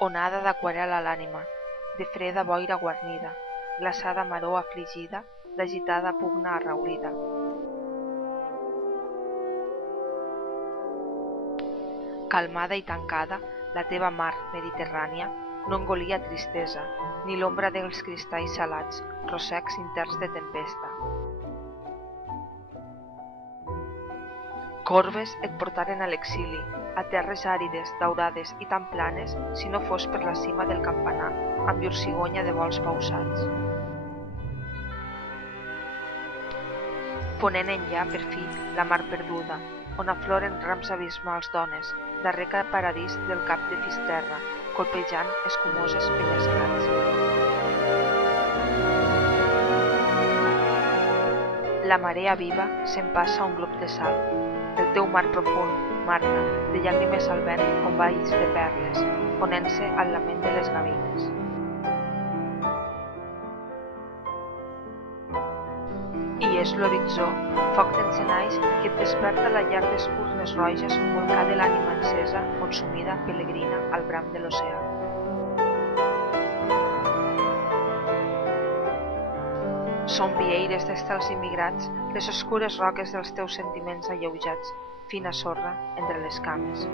Onada d'aquarel a l'ànima, de freda boira guarnida, glaçada maror afligida, d'agitada pugna arraulida. Calmada i tancada, la teva mar mediterrània no engolia tristesa, ni l'ombra dels cristalls salats, rossecs interns de tempesta. Corbes et portaren a l'exili, a terres àrides, daurades i tan planes, si no fos per la cima del campanar, amb llur cigonya de vols pausats. Ponent enllà, per fi, la mar perduda, on afloren rams abismals d'ones, darrer que paradís del cap de Fisterra, colpejant escumoses penya-segats. La marea viva s'empassa un glob de sal. El teu mar profund, Marta, de llàgrimes al vent com valls de perles, ponent-se al lament de les gavines. I és l'horitzó, foc d'encenalls que et desperta la llar d'espurnes roges volcà de l'ànima encesa, consumida, pelegrina, al bram de l'oceà. Són vieires d'estels immigrats, les oscures roques dels teus sentiments alleujats, fina sorra entre les cames.